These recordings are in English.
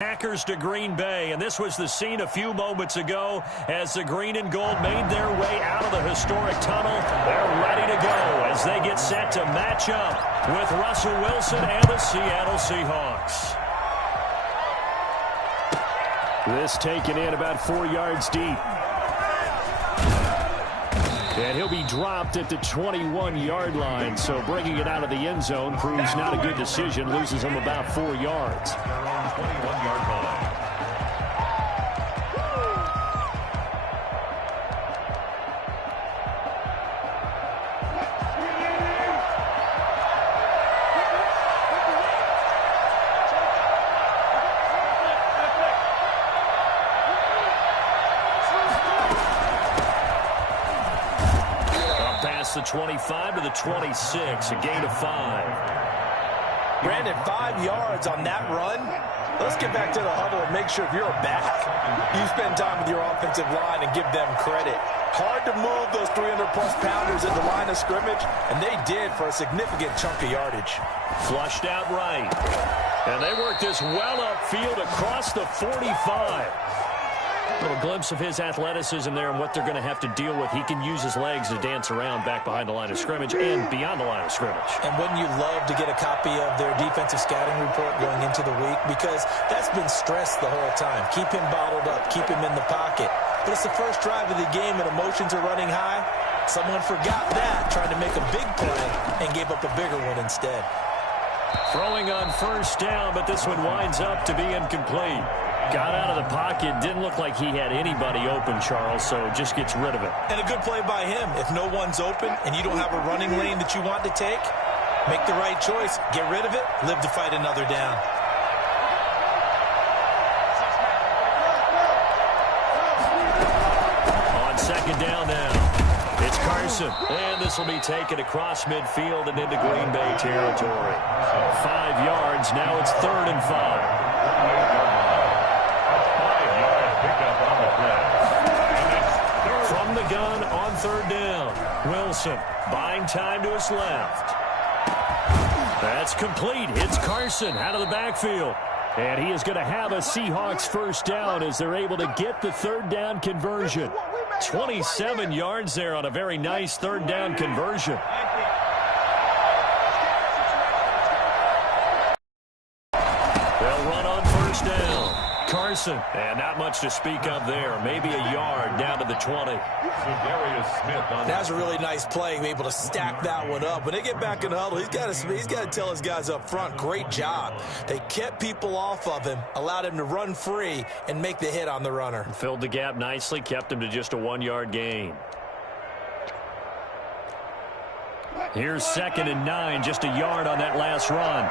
Packers to Green Bay, and this was the scene a few moments ago as the green and gold made their way out of the historic tunnel. They're ready to go as they get set to match up with Russell Wilson and the Seattle Seahawks. This taken in about 4 yards deep. And he'll be dropped at the 21-yard line, so bringing it out of the end zone proves not a good decision, loses him about 4 yards. 21-yard line. The 25 to the 26, a gain of 5. Brandon, 5 yards on that run. Let's get back to the huddle and make sure if you're a back, you spend time with your offensive line and give them credit. Hard to move those 300-plus pounders at the line of scrimmage, and they did for a significant chunk of yardage. Flushed out right. And they worked this well upfield across the 45. A little glimpse of his athleticism there and what they're going to have to deal with. He can use his legs to dance around back behind the line of scrimmage and beyond the line of scrimmage. And wouldn't you love to get a copy of their defensive scouting report going into the week? Because that's been stressed the whole time. Keep him bottled up. Keep him in the pocket. But it's the first drive of the game and emotions are running high. Someone forgot that, trying to make a big play, and gave up a bigger one instead. Throwing on first down, but this one winds up to be incomplete. Got out of the pocket. Didn't look like he had anybody open, Charles, so just gets rid of it. And a good play by him. If no one's open and you don't have a running lane that you want to take, make the right choice. Get rid of it. Live to fight another down. On second down now. It's Carson. And this will be taken across midfield and into Green Bay territory. 5 yards. Now it's 3rd and 5. From the gun on 3rd down. Wilson buying time to his left. That's complete. It's Carson out of the backfield. And he is going to have a Seahawks first down as they're able to get the 3rd down conversion. 27 yards there on a very nice 3rd down conversion. They'll run on first down. Carson, and not much to speak of there. Maybe a yard down to the 20. That's a really nice play, able to stack that one up. When they get back in the huddle, he's got to tell his guys up front, great job. They kept people off of him, allowed him to run free, and make the hit on the runner. Filled the gap nicely, kept him to just a 1-yard gain. Here's 2nd and 9, just a yard on that last run.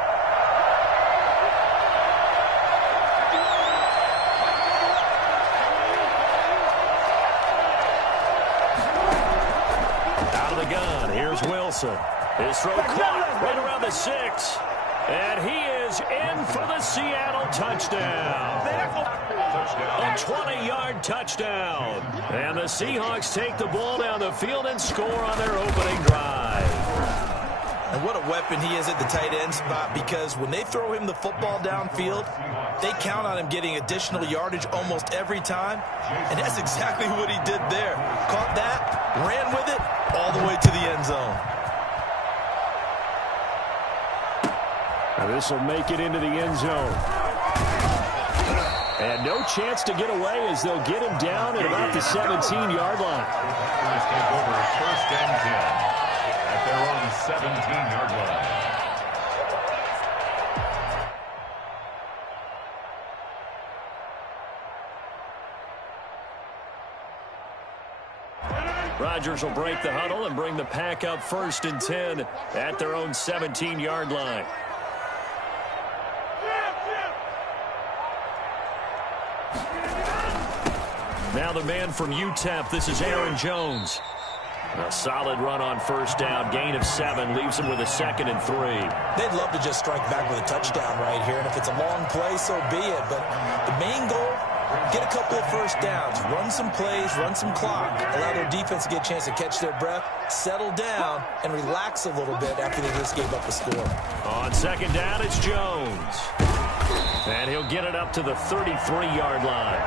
Wilson. His throw caught right around the 6. And he is in for the Seattle touchdown. A 20-yard touchdown. And the Seahawks take the ball down the field and score on their opening drive. And what a weapon he is at the tight end spot, because when they throw him the football downfield, they count on him getting additional yardage almost every time. And that's exactly what he did there. Caught that, ran with it, all the way to the end zone. Now this will make it into the end zone. And no chance to get away as they'll get him down at about the 17-yard line. Take over 1st and 10 at their own 17-yard line. Rodgers will break the huddle and bring the pack up 1st and 10 at their own 17-yard line. Now the man from UTEP, this is Aaron Jones. A solid run on first down, gain of 7, leaves him with a 2nd and 3. They'd love to just strike back with a touchdown right here, and if it's a long play, so be it. But the main goal, get a couple of first downs, run some plays, run some clock, allow their defense to get a chance to catch their breath, settle down, and relax a little bit after they just gave up a score. On second down, it's Jones. And he'll get it up to the 33-yard line.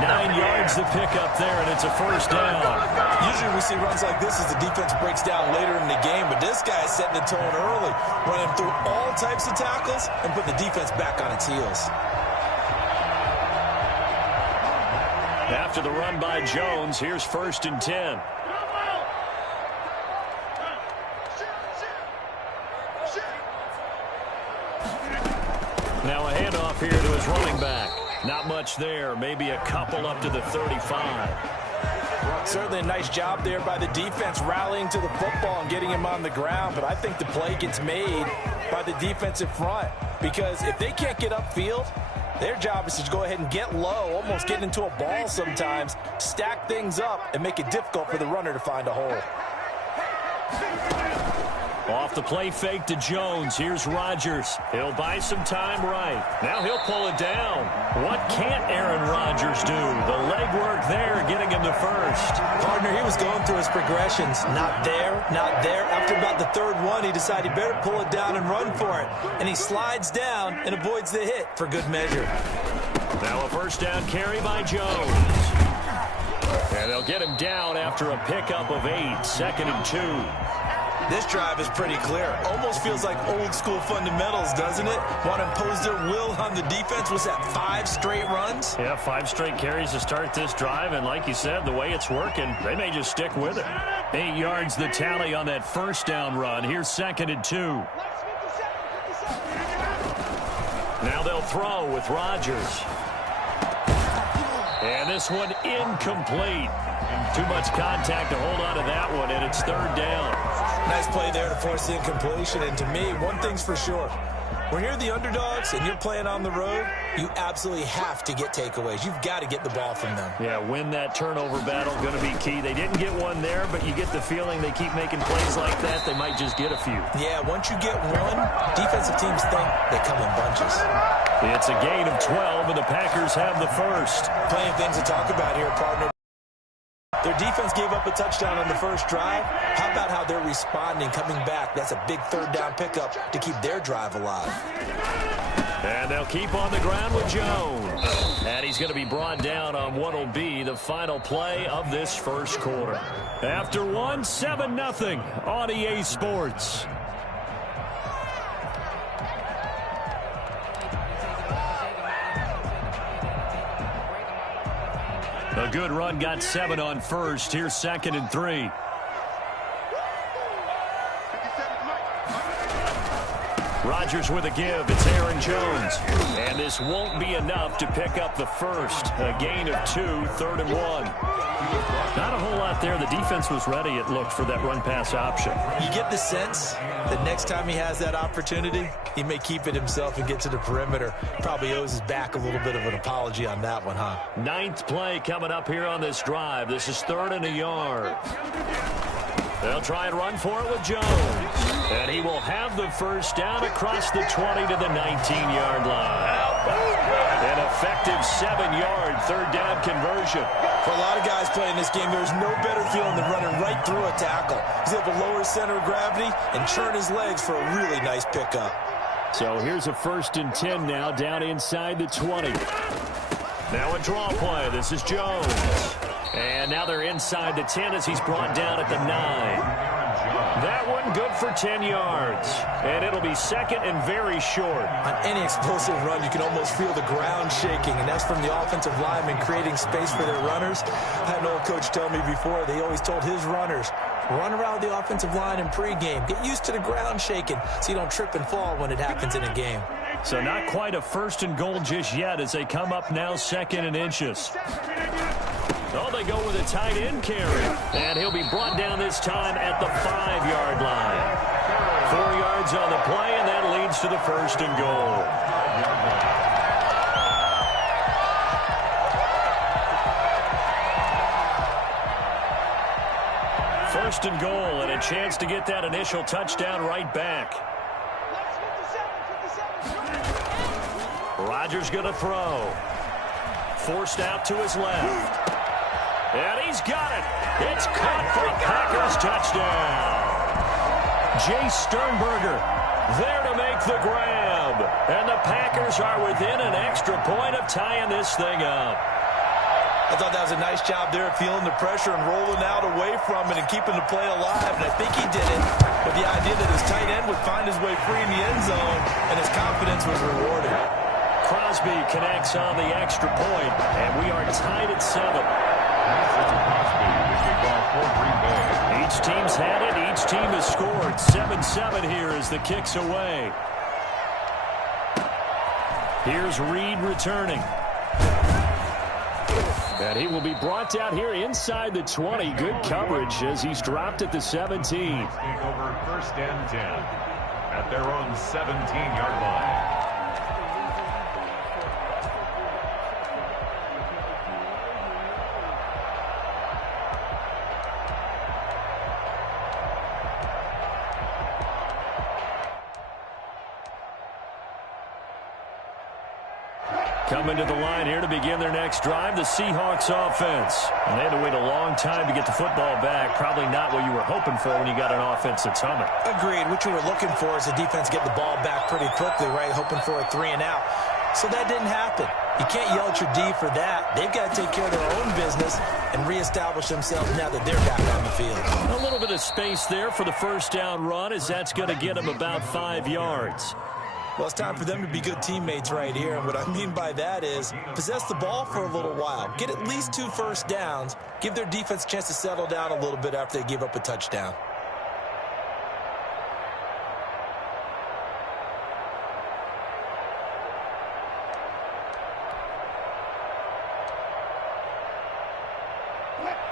9 yards to pick up there, and it's a first down. Usually we see runs like this as the defense breaks down later in the game, but this guy is setting the tone early, running through all types of tackles and put the defense back on its heels. After the run by Jones, here's 1st and 10. Now a handoff here to his running back. Not much there. Maybe a couple up to the 35. Certainly a nice job there by the defense rallying to the football and getting him on the ground. But I think the play gets made by the defensive front. Because if they can't get upfield, their job is to go ahead and get low, almost get into a ball sometimes, stack things up, and make it difficult for the runner to find a hole. Off the play fake to Jones. Here's Rodgers. He'll buy some time right. Now he'll pull it down. What can't Aaron Rodgers do? The legwork there getting him to first. Partner, he was going through his progressions. Not there, not there. After about the third one, he decided he better pull it down and run for it. And he slides down and avoids the hit for good measure. Now a first down carry by Jones. And they'll get him down after a pickup of 8. 2nd and 2. This drive is pretty clear. Almost feels like old school fundamentals, doesn't it? Want to impose their will on the defense. Was that 5 straight runs? Yeah, 5 straight carries to start this drive. And like you said, the way it's working, they may just stick with it. 8 yards the tally on that first down run. Here's 2nd and 2. Now they'll throw with Rodgers. And this one incomplete. Too much contact to hold on to that one, and it's 3rd down. Nice play there to force the incompletion. And to me, one thing's for sure. When you're the underdogs and you're playing on the road, you absolutely have to get takeaways. You've got to get the ball from them. Yeah, win that turnover battle, going to be key. They didn't get one there, but you get the feeling they keep making plays like that, they might just get a few. Yeah, once you get one, defensive teams think they come in bunches. It's a gain of 12, and the Packers have the first. Plenty of things to talk about here, partner. Their defense gave up a touchdown on the first drive. How about how they're responding, coming back? That's a big 3rd down pickup to keep their drive alive. And they'll keep on the ground with Jones. And he's going to be brought down on what will be the final play of this first quarter. After one, 7-0 on EA Sports. A good run, got 7 on first. Here's 2nd and 3. Rodgers with a give. It's Aaron Jones. And this won't be enough to pick up the first. A gain of 2, 3rd and 1. Not a whole lot there. The defense was ready, it looked, for that run-pass option. You get the sense that next time he has that opportunity, he may keep it himself and get to the perimeter. Probably owes his back a little bit of an apology on that one, huh? 9th play coming up here on this drive. This is 3rd and a yard. They'll try and run for it with Jones. And he will have the first down across the 20 to the 19-yard line. An effective 7-yard 3rd down conversion. For a lot of guys playing this game, there's no better feeling than running right through a tackle. He's able to lower his center of gravity and churn his legs for a really nice pickup. So here's a 1st and 10 now, down inside the 20. Now a draw play. This is Jones. And now they're inside the 10 as he's brought down at the 9. That one good for 10 yards. And it'll be 2nd and very short. On any explosive run, you can almost feel the ground shaking, and that's from the offensive linemen creating space for their runners. I had an old coach tell me before, they always told his runners, run around the offensive line in pregame. Get used to the ground shaking so you don't trip and fall when it happens in a game. So not quite a 1st and goal just yet as they come up now 2nd and inches. Oh, they go with a tight end carry. And he'll be brought down this time at the 5-yard line. 4 yards on the play, and that leads to the 1st and goal. First and goal, and a chance to get that initial touchdown right back. Rodgers going to throw. Forced out to his left. And he's got it. It's caught for a Packers touchdown. Jay Sternberger there to make the grab. And the Packers are within an extra point of tying this thing up. I thought that was a nice job there, feeling the pressure and rolling out away from it and keeping the play alive. And I think he did it with the idea that his tight end would find his way free in the end zone, and his confidence was rewarded. Crosby connects on the extra point, and we are tied at 7. Each team's had it. Each team has scored. 7-7 here as the kick's away. Here's Reed returning. And he will be brought down here inside the 20. Good coverage as he's dropped at the 17. Take over 1st and 10 at their own 17-yard line. Coming to the line here to begin their next drive, the Seahawks offense. And they had to wait a long time to get the football back. Probably not what you were hoping for when you got an offense that's humming. Agreed. What you were looking for is the defense get the ball back pretty quickly, right? Hoping for a 3 and out. So that didn't happen. You can't yell at your D for that. They've got to take care of their own business and reestablish themselves now that they're back on the field. A little bit of space there for the first down run, as that's going to get them about 5 yards. Well, it's time for them to be good teammates right here. And what I mean by that is possess the ball for a little while. Get at least 2 first downs. Give their defense a chance to settle down a little bit after they give up a touchdown.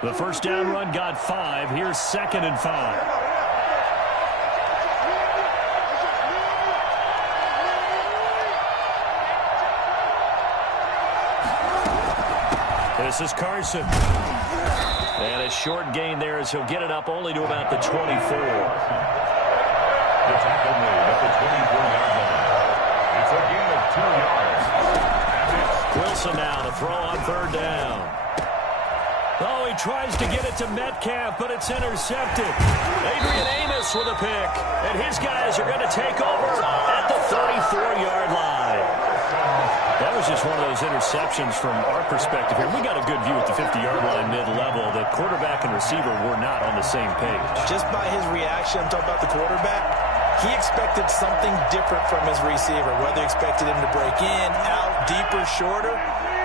The first down run got 5. Here's 2nd and 5. This is Carson. And a short gain there as he'll get it up only to about the 24. The tackle made at the 24-yard line. It's a gain of 2 yards. Wilson now to throw on 3rd down. Oh, he tries to get it to Metcalf, but it's intercepted. Adrian Amos with a pick. And his guys are going to take over at the 34-yard line. That was just one of those interceptions from our perspective here. We got a good view at the 50-yard line mid-level. The quarterback and receiver were not on the same page. Just by his reaction, I'm talking about the quarterback, he expected something different from his receiver. Whether he expected him to break in, out, deeper, shorter,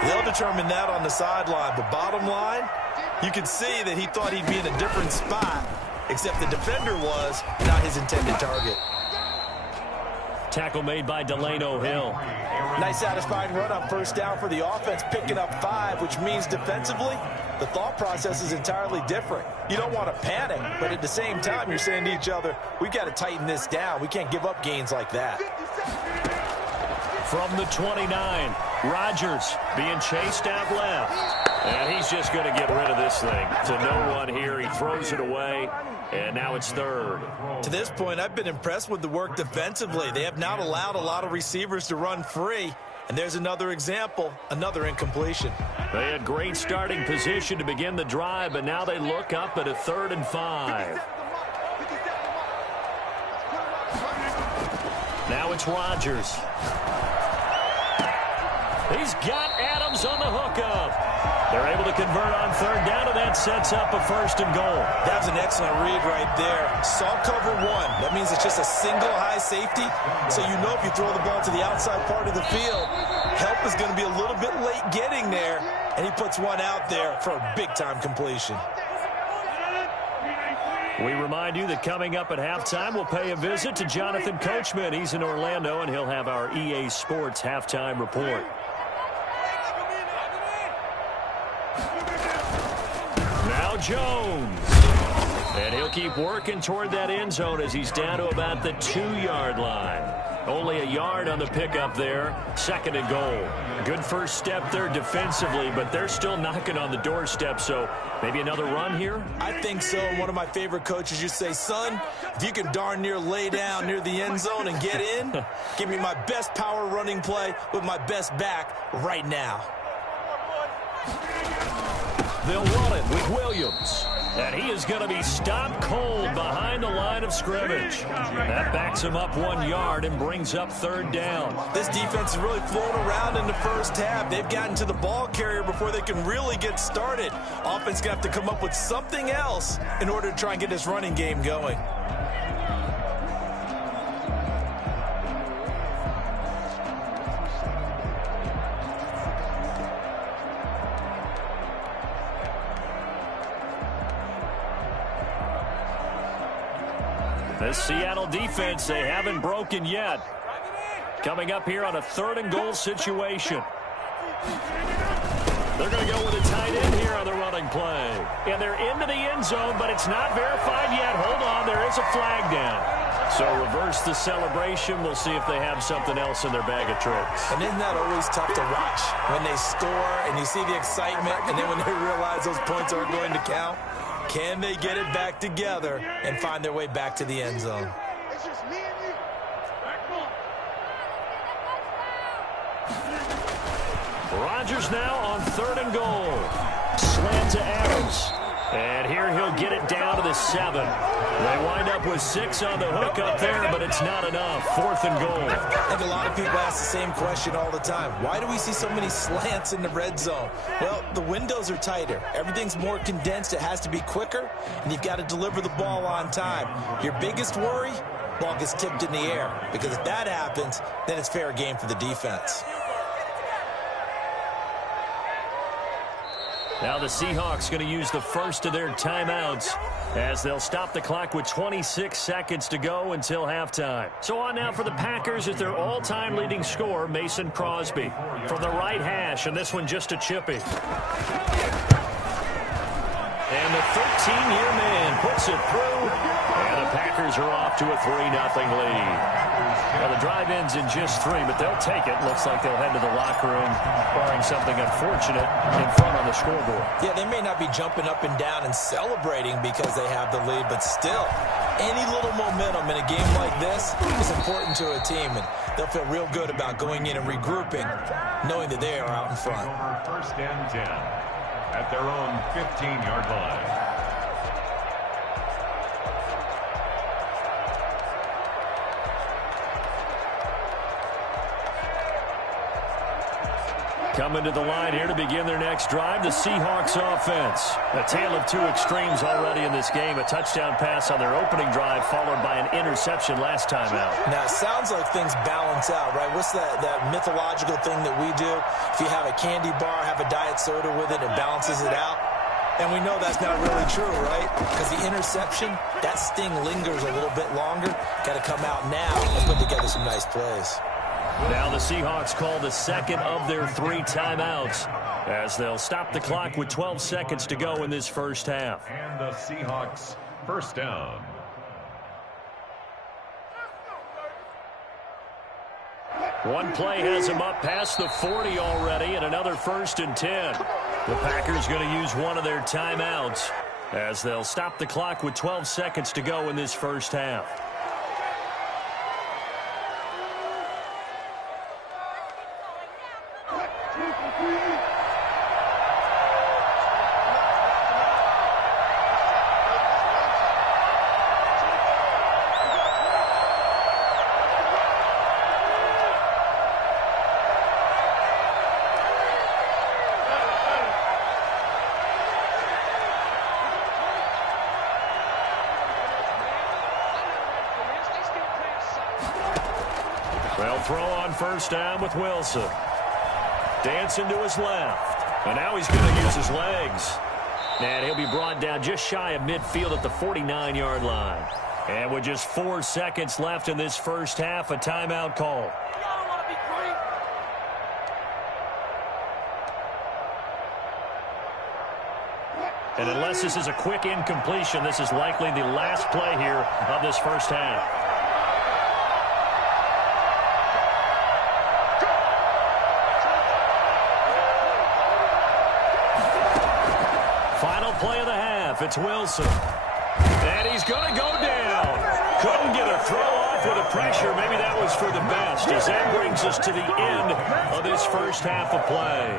they'll determine that on the sideline. But bottom line, you can see that he thought he'd be in a different spot, except the defender was not his intended target. Tackle made by Delano Hill. Nice satisfying run on 1st down for the offense, picking up 5, which means defensively, the thought process is entirely different. You don't want to panic, but at the same time, you're saying to each other, we've got to tighten this down. We can't give up gains like that. From the 29, Rodgers being chased out left. And he's just going to get rid of this thing to no one here. He throws it away, and now it's 3rd. To this point, I've been impressed with the work defensively. They have not allowed a lot of receivers to run free. And there's another example, another incompletion. They had great starting position to begin the drive, but now they look up at a 3rd and 5. Now it's Rodgers. He's got Adams on the hookup. They're able to convert on 3rd down, and that sets up a 1st and goal. That was an excellent read right there. Saw cover 1. That means it's just a single high safety. So you know if you throw the ball to the outside part of the field, help is going to be a little bit late getting there. And he puts one out there for a big-time completion. We remind you that coming up at halftime, we'll pay a visit to Jonathan Coachman. He's in Orlando, and he'll have our EA Sports halftime report. Now Jones. And he'll keep working toward that end zone as he's down to about the 2-yard line. Only a yard on the pickup there. 2nd and goal. Good first step there defensively, but they're still knocking on the doorstep, so maybe another run here? I think so. One of my favorite coaches used to say, son, if you can darn near lay down near the end zone and get in, give me my best power running play with my best back right now. They'll run it with Williams. And he is going to be stopped cold behind the line of scrimmage. That backs him up 1 yard and brings up third down. This defense is really flown around in the first half. They've gotten to the ball carrier before they can really get started. Offense going to have to come up with something else in order to try and get this running game going. This Seattle defense, they haven't broken yet. Coming up here on a 3rd and goal situation. They're going to go with a tight end here on the running play. And they're into the end zone, but it's not verified yet. Hold on, there is a flag down. So reverse the celebration. We'll see if they have something else in their bag of tricks. And isn't that always tough to watch when they score and you see the excitement, and then when they realize those points aren't going to count? Can they get it back together and find their way back to the end zone? It's just me and you. Rodgers now on 3rd and goal. Slant to Adams. And here he'll get it down to the 7. They wind up with 6 on the hook up there, but it's not enough. 4th and goal. I think a lot of people ask the same question all the time. Why do we see so many slants in the red zone? Well, the windows are tighter. Everything's more condensed. It has to be quicker, and you've got to deliver the ball on time. Your biggest worry? Ball gets tipped in the air, because if that happens, then it's fair game for the defense. Now the Seahawks going to use the first of their timeouts as they'll stop the clock with 26 seconds to go until halftime. So on now for the Packers is their all-time leading scorer, Mason Crosby. From the right hash, and this one just a chippy. And the 13-year man puts it through, and the Packers are off to a 3-0 lead. Well, the drive ends in just 3, but they'll take it. Looks like they'll head to the locker room, barring something unfortunate in front on the scoreboard. Yeah, they may not be jumping up and down and celebrating because they have the lead, but still, any little momentum in a game like this is important to a team, and they'll feel real good about going in and regrouping, knowing that they are out in front. Over 1st and 10 at their own 15-yard line. Coming to the line here to begin their next drive, the Seahawks offense. A tale of 2 extremes already in this game. A touchdown pass on their opening drive, followed by an interception last time out. Now, it sounds like things balance out, right? What's that mythological thing that we do? If you have a candy bar, have a diet soda with it, it balances it out. And we know that's not really true, right? Because the interception, that sting lingers a little bit longer. Got to come out now and put together some nice plays. Now the Seahawks call the second of their 3 timeouts as they'll stop the clock with 12 seconds to go in this first half. And the Seahawks first down. One play has them up past the 40 already, and another 1st and 10. The Packers going to use one of their timeouts as they'll stop the clock with 12 seconds to go in this first half. They'll throw on first down with Wilson. Dancing to his left. And now he's going to use his legs. And he'll be brought down just shy of midfield at the 49-yard line. And with just 4 seconds left in this first half, a timeout call. And unless this is a quick incompletion, this is likely the last play here of this first half. Final play of the half. It's Wilson. And he's going to go down. Couldn't get a throw off with the pressure. Maybe that was for the best, as that brings us to the end of this first half of play.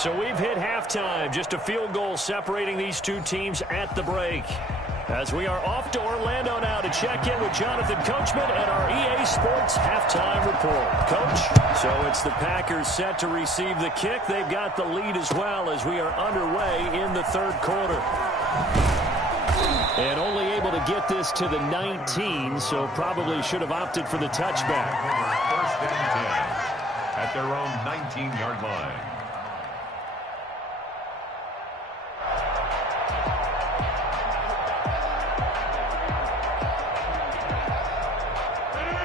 So we've hit halftime. Just a field goal separating these two teams at the break. As we are off to Orlando now to check in with Jonathan Coachman and our EA Sports halftime report. Coach? So it's the Packers set to receive the kick. They've got the lead as well as we are underway in the third quarter. And only able to get this to the 19, so probably should have opted for the touchback. First and 10 at their own 19-yard line.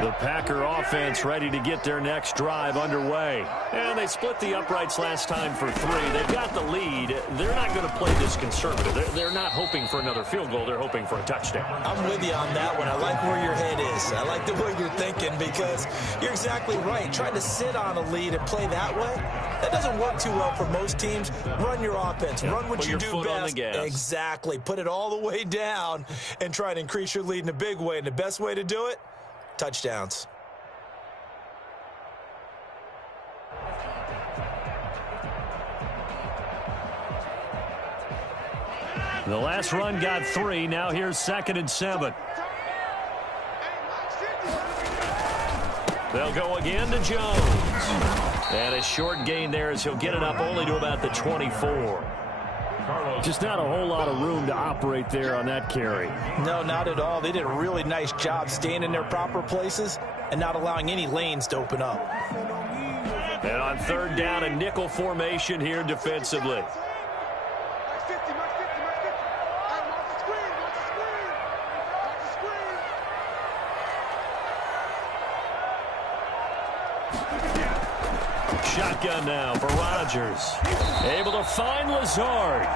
The Packer offense ready to get their next drive underway. And they split the uprights last time for 3. They've got the lead. They're not going to play this conservative. They're not hoping for another field goal. They're hoping for a touchdown. I'm with you on that one. I like where your head is. I like the way you're thinking because you're exactly right. Trying to sit on a lead and play that way, that doesn't work too well for most teams. Run your offense. Run what you do best. Exactly. Put it all the way down and try to increase your lead in a big way. And the best way to do it, touchdowns. The last run got 3. Now here's 2nd and 7. They'll go again to Jones. And a short gain there as he'll get it up only to about the 24. Just not a whole lot of room to operate there on that carry. No, not at all. They did a really nice job staying in their proper places and not allowing any lanes to open up. And on 3rd down, a nickel formation here defensively. Shotgun now for Rodgers. Able to find Lazard.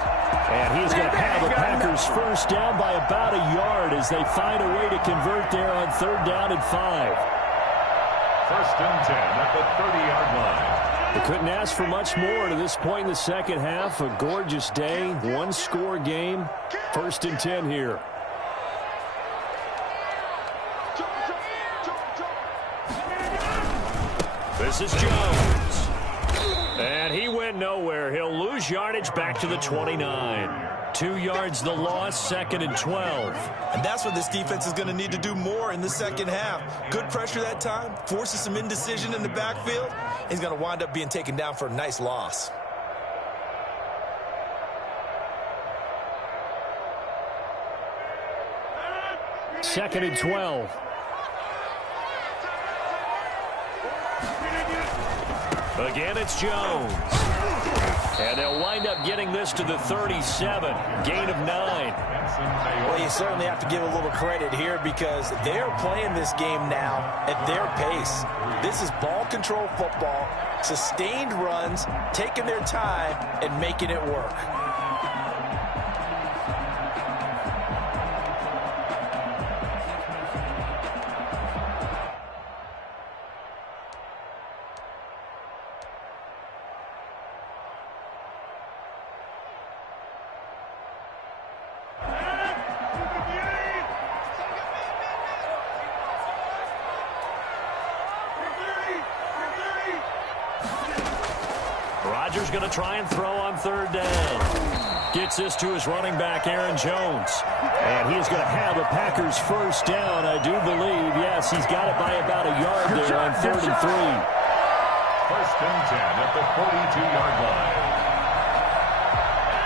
And he's going to have the Packers first down by about a yard as they find a way to convert there on 3rd down and 5. First and 10 at the 30-yard line. They couldn't ask for much more to this point in the second half. A gorgeous day, one-score game. 1st and 10 here. This is Jones. And he went nowhere. He'll lose yardage back to the 29. 2 yards the loss, 2nd and 12. And that's what this defense is going to need to do more in the second half. Good pressure that time, forces some indecision in the backfield. He's going to wind up being taken down for a nice loss. Second and 12. Again, it's Jones. And they'll wind up getting this to the 37. Gain of 9. Well, you certainly have to give a little credit here because they're playing this game now at their pace. This is ball control football, sustained runs, taking their time, and making it work. Rodgers going to try and throw on 3rd down. Gets this to his running back, Aaron Jones. And he is going to have a Packers first down, I do believe. Yes, he's got it by about a yard there on 3rd and 3. First and 10 at the 42-yard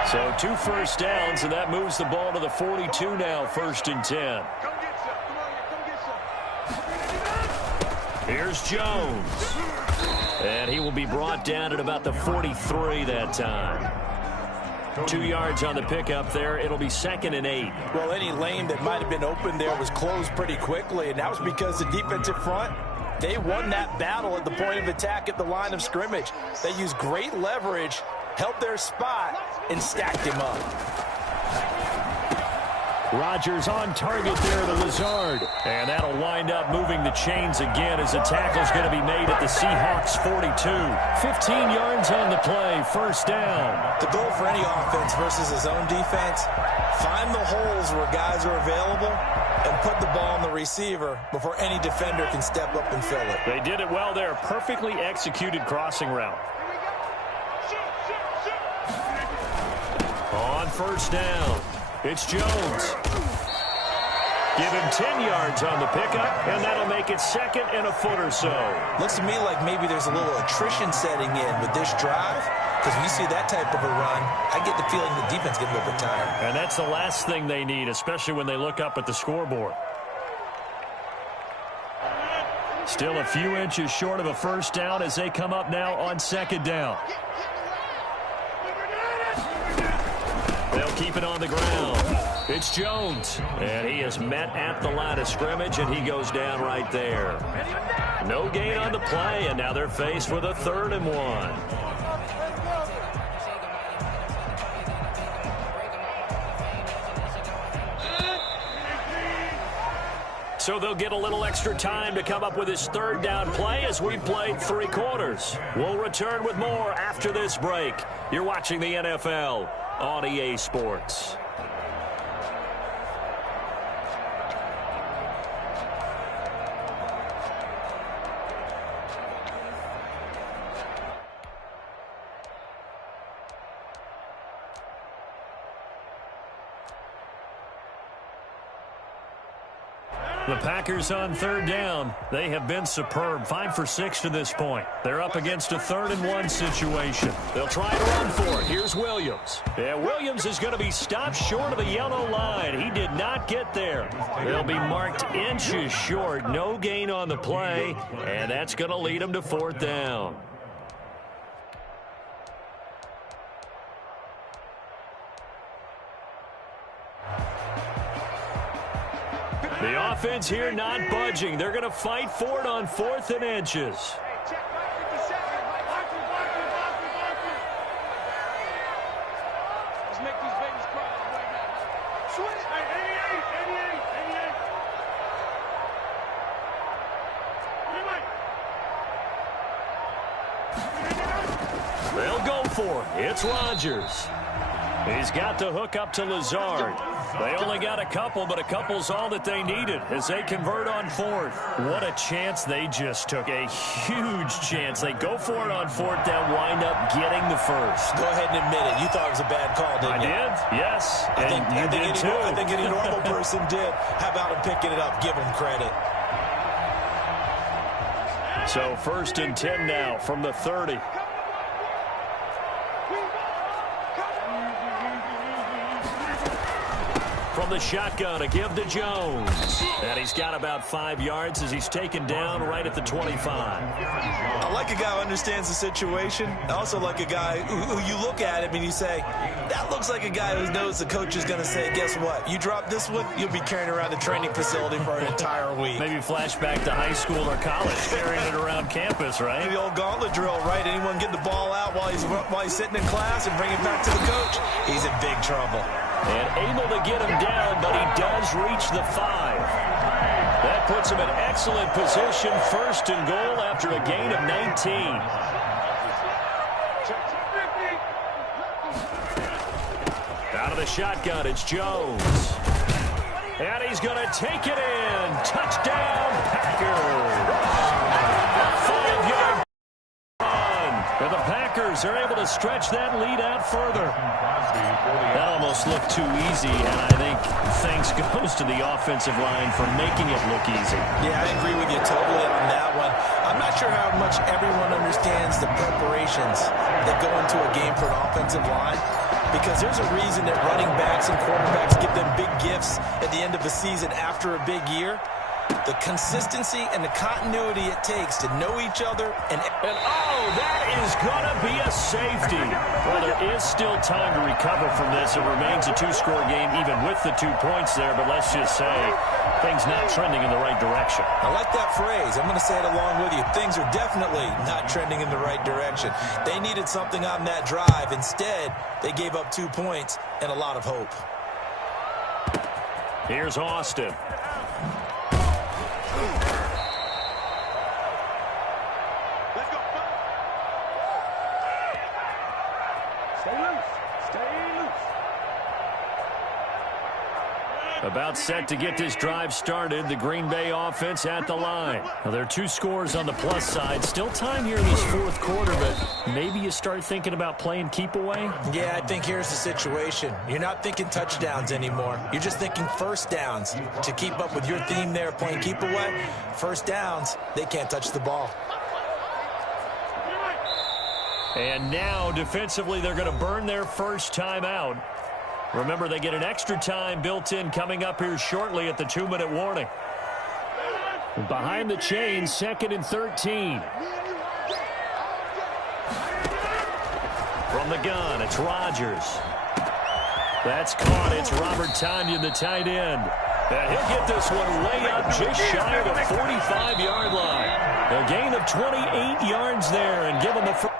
line. So 2 first downs, and that moves the ball to the 42 now, 1st and 10. Here's Jones. And he will be brought down at about the 43 that time. 2 yards on the pickup there. It'll be 2nd and 8. Well, any lane that might have been open there was closed pretty quickly, and that was because the defensive front, they won that battle at the point of attack at the line of scrimmage. They used great leverage, held their spot, and stacked him up. Rodgers on target there to Lazard. And that'll wind up moving the chains again as the tackle's going to be made at the Seahawks 42. 15 yards on the play, first down. The goal for any offense versus his own defense, find the holes where guys are available and put the ball on the receiver before any defender can step up and fill it. They did it well there. Perfectly executed crossing route. first down. It's Jones. Give him 10 yards on the pickup, and that'll make it second and a foot or so. Looks to me like maybe there's a little attrition setting in with this drive, because when you see that type of a run, I get the feeling the defense gets a little bit tired. And that's the last thing they need, especially when they look up at the scoreboard. Still a few inches short of a first down as they come up now on second down. They'll keep it on the ground. It's Jones, and he is met at the line of scrimmage, and he goes down right there. No gain on the play, and now they're faced with a 3rd and 1. So they'll get a little extra time to come up with his 3rd down play as we played 3 quarters. We'll return with more after this break. You're watching the NFL on EA Sports. The Packers on 3rd down. They have been superb. 5 for 6 to this point. They're up against a 3rd and 1 situation. They'll try to run for it. Here's Williams. And Williams is going to be stopped short of the yellow line. He did not get there. They'll be marked inches short. No gain on the play. And that's going to lead them to 4th down. The offense here not budging. They're going to fight for it on 4th and inches. They'll go for it. It's Rodgers. He's got the hook up to Lazard. They only got a couple, but a couple's all that they needed as they convert on 4th. What a chance they just took. A huge chance. They go for it on 4th down, wind up getting the first. Go ahead and admit it. You thought it was a bad call, didn't you? I did, yes. I think any normal person did. How about him picking it up? Give him credit. So 1st and 10 now from the 30. From the shotgun, a give to Jones. And he's got about 5 yards as he's taken down right at the 25. I like a guy who understands the situation. I also like a guy who you look at him and you say, that looks like a guy who knows the coach is going to say, guess what? You drop this one, you'll be carrying around the training facility for an entire week. Maybe flashback to high school or college, carrying it around campus, right? The old gauntlet drill, right? Anyone get the ball out while he's sitting in class and bring it back to the coach? He's in big trouble. And able to get him down, but he does reach the 5. That puts him in excellent position, 1st and goal after a gain of 19. Out of the shotgun, it's Jones. And he's going to take it in. Touchdown, Packers. 5-yard run. And the Packers are able to stretch that lead out further. That almost looked too easy, and I think thanks goes to the offensive line for making it look easy. Yeah, I agree with you totally on that one. I'm not sure how much everyone understands the preparations that go into a game for an offensive line, because there's a reason that running backs and quarterbacks give them big gifts at the end of a season after a big year. The consistency and the continuity it takes to know each other. And oh, that is going to be a safety. Well, there is still time to recover from this. It remains a 2-score game even with the 2 points there, but let's just say things not trending in the right direction. I like that phrase. I'm going to say it along with you. Things are definitely not trending in the right direction. They needed something on that drive. Instead, they gave up 2 points and a lot of hope. Here's Austin. About set to get this drive started. The Green Bay offense at the line. Now, there are 2 scores on the plus side. Still time here in this 4th quarter, but maybe you start thinking about playing keep away? Yeah, I think here's the situation. You're not thinking touchdowns anymore. You're just thinking first downs. To keep up with your theme there, playing keep away, first downs, they can't touch the ball. And now, defensively, they're going to burn their first timeout. Remember, they get an extra time built in coming up here shortly at the 2-minute warning. Behind the chain, 2nd and 13. From the gun, it's Rodgers. That's caught. It's Robert Tonyan, the tight end. And he'll get this one way up just shy of the 45-yard line. A gain of 28 yards there and give him the first.